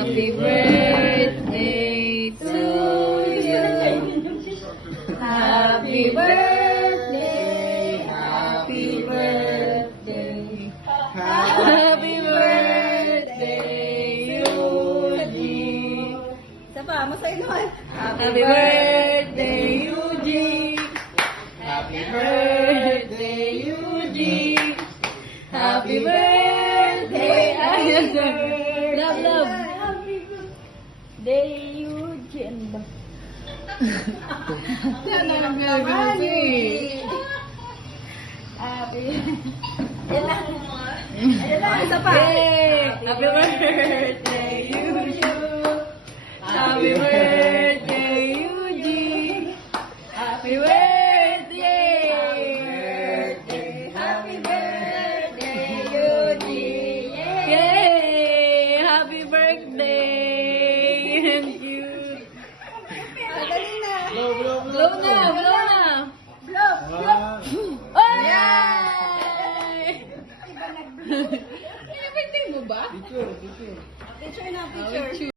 Happy birthday to you. Happy birthday, happy birthday, happy birthday, Eugene. Isa pa, masaya naman. Happy birthday, Eugene. Happy birthday, Eugene. Happy birthday, love, love. Happy birthday, Eugene. Yan ang gagawin. Happy. Yan lang. Ayan lang, isa pa. Happy birthday, Eugene. Happy birthday, Eugene. Happy birthday. Happy birthday, Eugene. Yay! Happy birthday! Thank you. Magaling na. Blow na! Blow na! Blow, blow. Oh! Yay! Iba nag-blow. Everything mo ba? Picture na, picture.